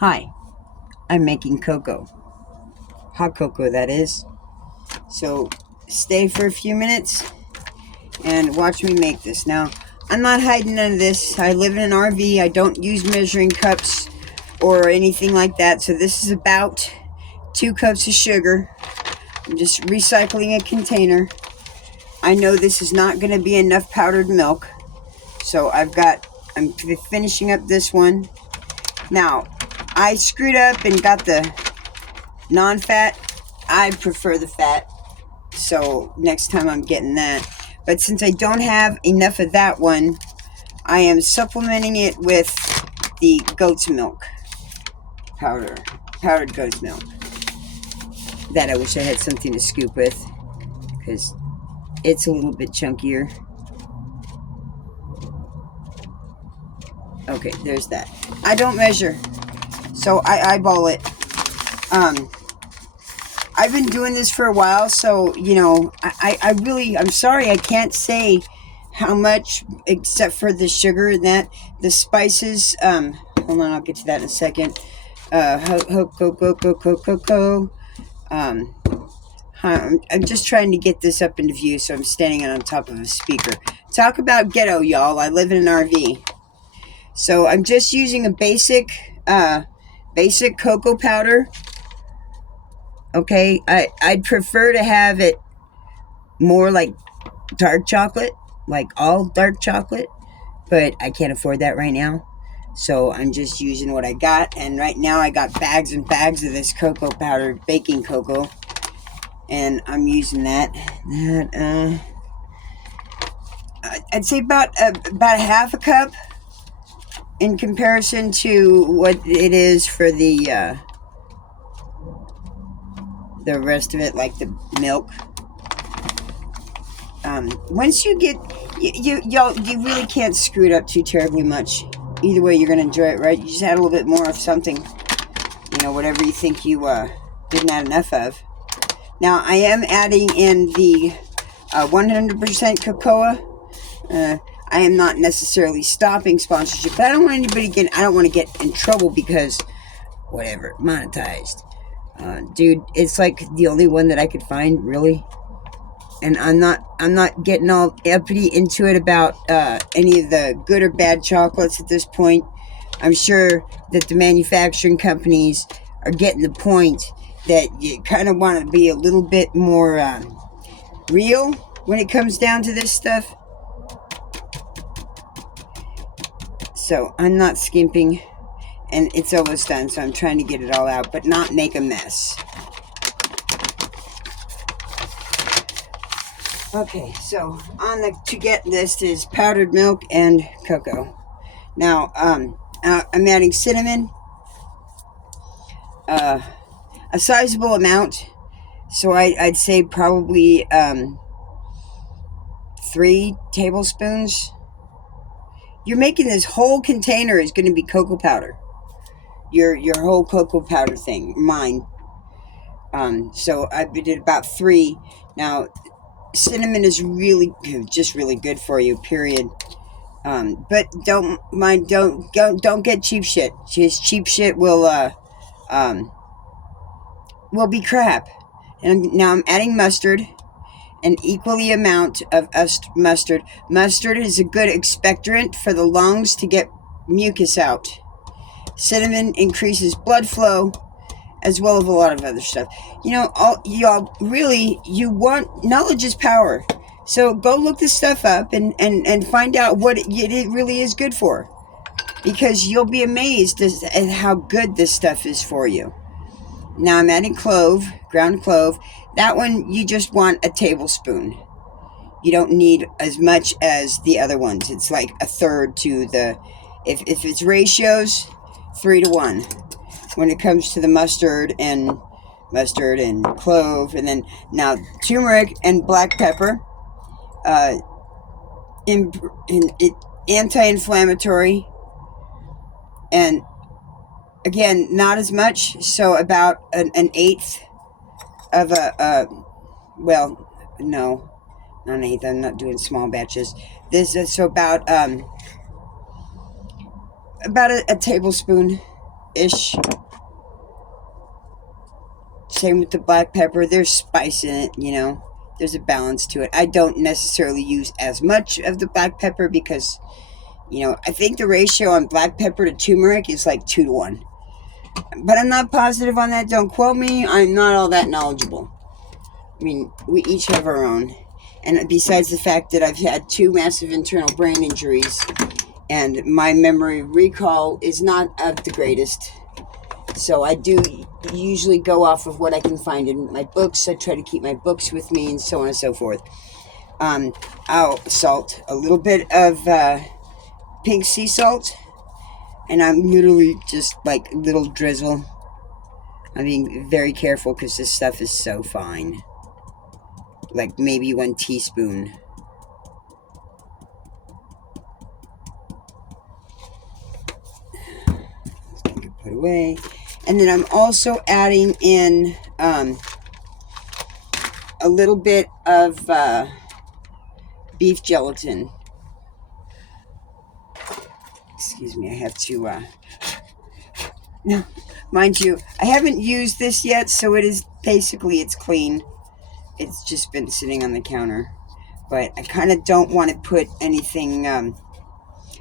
Hi, I'm making cocoa. Hot cocoa, that is. So stay for a few minutes and watch me make this. Now, I'm not hiding none of this. I live in an RV. I don't use measuring cups or anything like that. So this is about 2 cups of sugar. I'm just recycling a container. I know this is not going to be enough powdered milk. So I'm finishing up this one. Now, I screwed up and got the non-fat. I prefer the fat, so next time I'm getting that. But since I don't have enough of that one, I am supplementing it with the goat's milk powdered goat's milk. That I wish I had something to scoop with, because it's a little bit chunkier. Okay, there's that. I don't measure, so I eyeball it. I've been doing this for a while, so, you know, I'm sorry I can't say how much, except for the sugar and that. The spices, hold on, I'll get to that in a second. I'm just trying to get this up into view, so I'm standing on top of a speaker. Talk about ghetto, y'all. I live in an RV. So I'm just using a basic cocoa powder. Okay, I'd prefer to have it more like dark chocolate, like all dark chocolate, but I can't afford that right now. So I'm just using what I got, and right now I got bags and bags of this cocoa powder, baking cocoa, and I'm using that. I'd say about a half a cup in comparison to what it is for the rest of it, like the milk. Once you get, you really can't screw it up too terribly much. Either way, you're gonna enjoy it, right? You just add a little bit more of something, you know, whatever you think you didn't add enough of. Now, I am adding in the 100% cocoa. I am not necessarily stopping sponsorship, but I don't want to get in trouble because, whatever, monetized. Dude, it's like the only one that I could find, really. And I'm not getting all uppity into it about any of the good or bad chocolates at this point. I'm sure that the manufacturing companies are getting the point that you kind of want to be a little bit more real when it comes down to this stuff. So I'm not skimping, and it's almost done, so I'm trying to get it all out, but not make a mess. Okay, so on the to get list is powdered milk and cocoa. Now, I'm adding cinnamon, a sizable amount. So I'd say probably 3 tablespoons. You're making this whole container is going to be cocoa powder. Your whole cocoa powder thing, mine. So I did about 3. Now, cinnamon is really good for you, period. But don't get cheap shit. Just cheap shit will be crap. And now I'm adding mustard, an equally amount of mustard. Mustard is a good expectorant for the lungs to get mucus out. Cinnamon increases blood flow, as well as a lot of other stuff. You know, y'all, really, you want, knowledge is power. So go look this stuff up and find out what it really is good for. Because you'll be amazed at how good this stuff is for you. Now I'm adding ground clove. That one, you just want a tablespoon. You don't need as much as the other ones. It's like a third to the, if it's ratios, 3 to 1. When it comes to the mustard and clove, and then now turmeric and black pepper, anti-inflammatory, and again, not as much. So about an eighth of well, no, not an eighth. I'm not doing small batches. This is so about a tablespoon ish. Same with the black pepper. There's spice in it, you know. There's a balance to it. I don't necessarily use as much of the black pepper because, you know, I think the ratio on black pepper to turmeric is like 2 to 1. But I'm not positive on that. Don't quote me. I'm not all that knowledgeable. I mean, we each have our own. And besides the fact that I've had 2 massive internal brain injuries and my memory recall is not of the greatest. So I do usually go off of what I can find in my books. I try to keep my books with me and so on and so forth. I'll salt a little bit of pink sea salt. And I'm literally just like little drizzle. I'm being very careful because this stuff is so fine. Like maybe 1 teaspoon. Put away. And then I'm also adding in a little bit of beef gelatin. Excuse me, I have to, no, mind you, I haven't used this yet, so it is, basically, it's clean. It's just been sitting on the counter. But I kind of don't want to put anything, I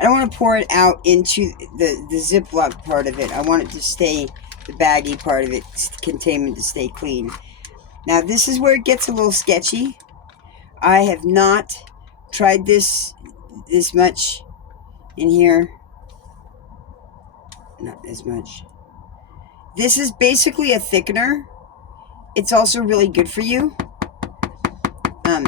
don't want to pour it out into the Ziploc part of it. I want it to stay, the baggy part of it, containment to stay clean. Now, this is where it gets a little sketchy. I have not tried this much in here. Not as much. This is basically a thickener. It's also really good for you.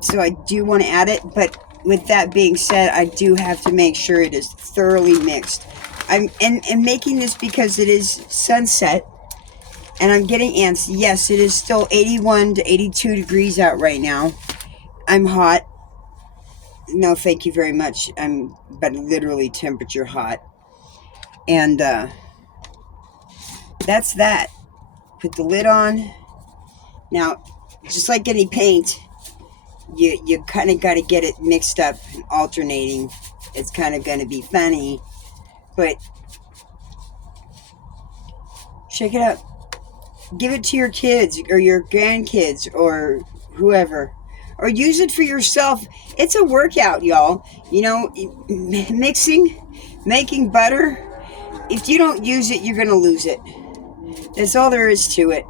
So I do want to add it, but with that being said, I do have to make sure it is thoroughly mixed. I'm making this because it is sunset, and I'm getting antsy. Yes, it is still 81 to 82 degrees out right now. I'm hot. No, thank you very much. I'm but literally temperature hot. And that's that. Put the lid on. Now, just like any paint, you kind of got to get it mixed up and alternating. It's kind of going to be funny, but shake it up. Give it to your kids or your grandkids or whoever, or use it for yourself. It's a workout, y'all. You know, making butter. If you don't use it, you're going to lose it. That's all there is to it.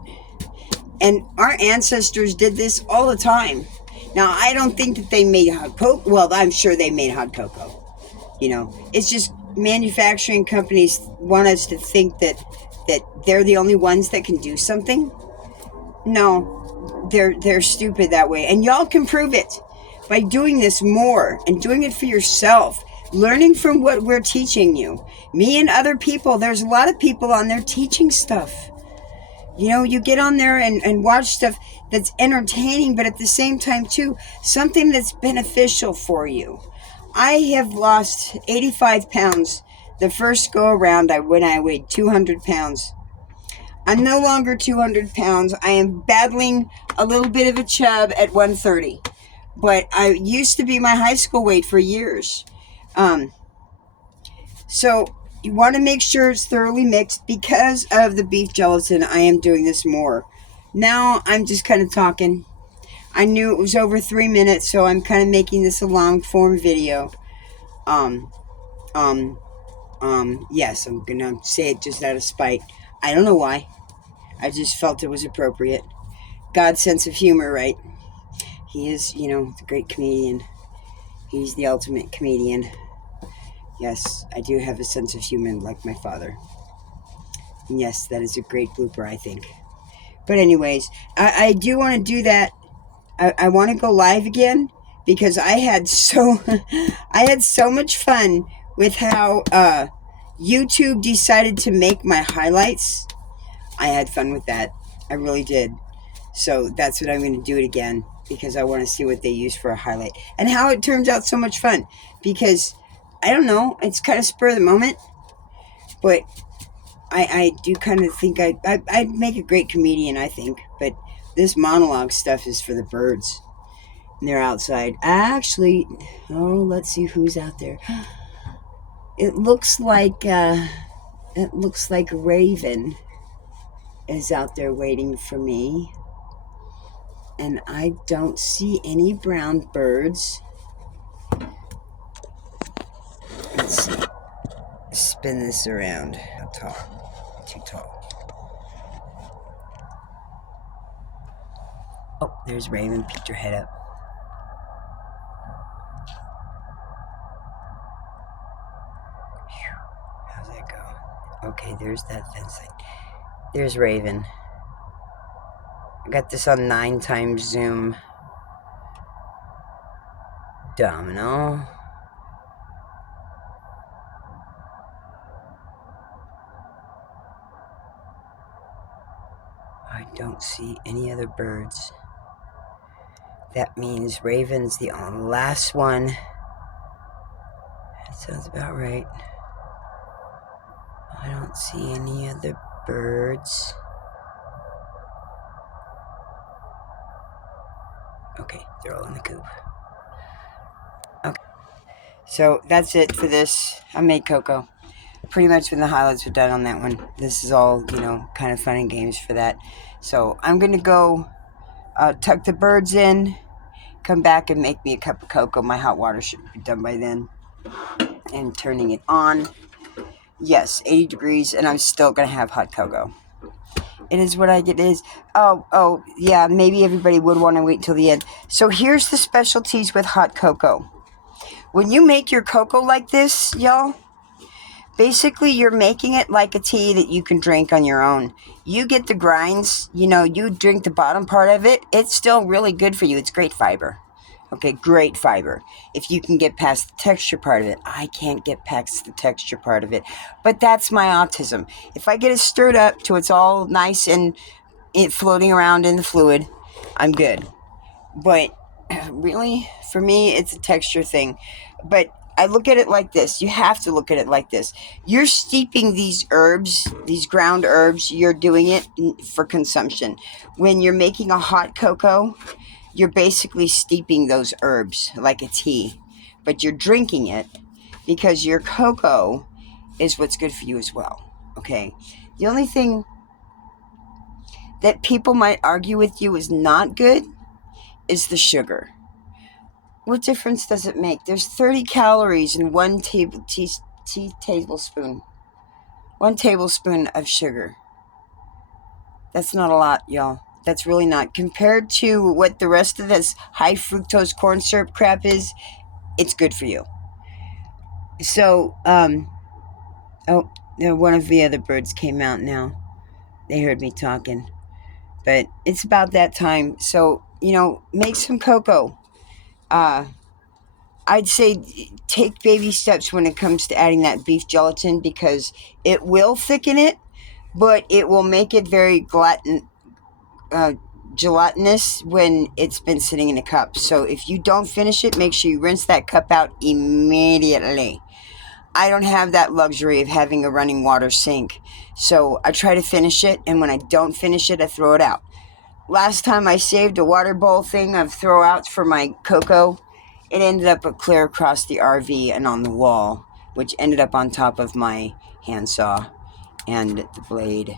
And our ancestors did this all the time. Now, I don't think that they made hot cocoa. Well, I'm sure they made hot cocoa. You know, it's just manufacturing companies want us to think that they're the only ones that can do something. No, they're stupid that way. And y'all can prove it by doing this more and doing it for yourself. Learning from what we're teaching you. Me and other people, there's a lot of people on there teaching stuff. You know, you get on there and watch stuff that's entertaining, but at the same time, too, something that's beneficial for you. I have lost 85 pounds the first go around when I weighed 200 pounds. I'm no longer 200 pounds. I am battling a little bit of a chub at 130. But I used to be my high school weight for years. So you want to make sure it's thoroughly mixed. Because of the beef gelatin, I am doing this more. Now I'm just kind of talking. I knew it was over 3 minutes, so I'm kind of making this a long form video. Yes, I'm gonna say it just out of spite. I don't know why. I just felt it was appropriate. God's sense of humor, right? He is, you know, the great comedian. He's the ultimate comedian. Yes, I do have a sense of humor like my father. And yes, that is a great blooper, I think. But anyways, I do want to do that. I want to go live again because I had so much fun with how YouTube decided to make my highlights. I had fun with that. I really did. So that's what I'm going to do it again because I want to see what they use for a highlight and how it turns out so much fun because I don't know, it's kind of spur of the moment, but I do kind of think I'd make a great comedian, I think, but this monologue stuff is for the birds. And they're outside. Actually, let's see who's out there. It looks like It looks like Raven is out there waiting for me. And I don't see any brown birds. Let's see. Spin this around. How tall? Too tall. Oh, there's Raven. Peeked her head up. How's that go? Okay, there's that fence line. There's Raven. I got this on 9x zoom. Domino. I don't see any other birds. That means Raven's the last one. That sounds about right. I don't see any other birds. Okay, they're all in the coop. Okay, so that's it for this. I made cocoa. Pretty much when the highlights were done on that one. This is all, kind of fun and games for that. So I'm going to go tuck the birds in, come back and make me a cup of cocoa. My hot water should be done by then. And turning it on. Yes, 80 degrees, and I'm still going to have hot cocoa. It is what it is. Oh, yeah, maybe everybody would want to wait until the end. So here's the specialties with hot cocoa. When you make your cocoa like this, y'all, basically you're making it like a tea that you can drink on your own. You get the grinds, you drink the bottom part of it. It's still really good for you. It's great fiber. Okay, great fiber. If you can get past the texture part of it. I can't get past the texture part of it. But that's my autism. If I get it stirred up till it's all nice and it floating around in the fluid, I'm good. But really, for me, it's a texture thing. But I look at it like this. You have to look at it like this. You're steeping these herbs, these ground herbs. You're doing it for consumption. When you're making a hot cocoa, you're basically steeping those herbs like a tea, but you're drinking it because your cocoa is what's good for you as well, okay? The only thing that people might argue with you is not good is the sugar. What difference does it make? There's 30 calories in one tablespoon. 1 tablespoon of sugar. That's not a lot, y'all. That's really not. Compared to what the rest of this high fructose corn syrup crap is, it's good for you. So, one of the other birds came out now. They heard me talking. But it's about that time. So, make some cocoa. I'd say take baby steps when it comes to adding that beef gelatin because it will thicken it, but it will make it very gelatinous when it's been sitting in a cup. So if you don't finish it, make sure you rinse that cup out immediately. I don't have that luxury of having a running water sink. So I try to finish it, and when I don't finish it, I throw it out. Last time I saved a water bowl thing of throwouts for my cocoa, it ended up clear across the RV and on the wall, which ended up on top of my handsaw and the blade.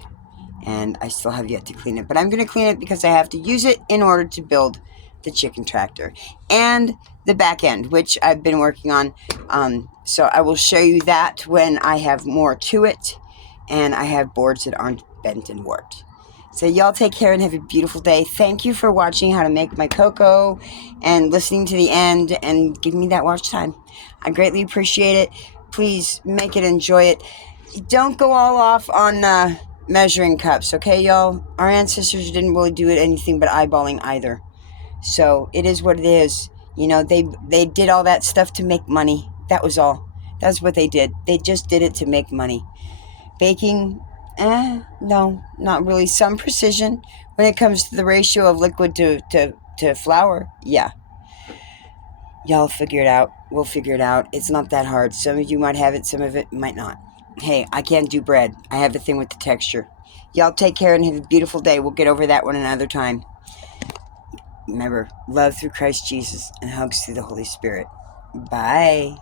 And I still have yet to clean it. But I'm going to clean it because I have to use it in order to build the chicken tractor. And the back end, which I've been working on. So I will show you that when I have more to it. And I have boards that aren't bent and warped. So y'all take care and have a beautiful day. Thank you for watching how to make my cocoa and listening to the end and giving me that watch time. I greatly appreciate it. Please make it, enjoy it. Don't go all off on measuring cups, okay, y'all? Our ancestors didn't really do it anything but eyeballing either. So it is what it is. They did all that stuff to make money. That was all. That's what they did. They just did it to make money. Baking, no, not really. Some precision when it comes to the ratio of liquid to flour. Yeah. Y'all figure it out. We'll figure it out. It's not that hard. Some of you might have it. Some of it might not. Hey, I can't do bread. I have the thing with the texture. Y'all take care and have a beautiful day. We'll get over that one another time. Remember, love through Christ Jesus and hugs through the Holy Spirit. Bye.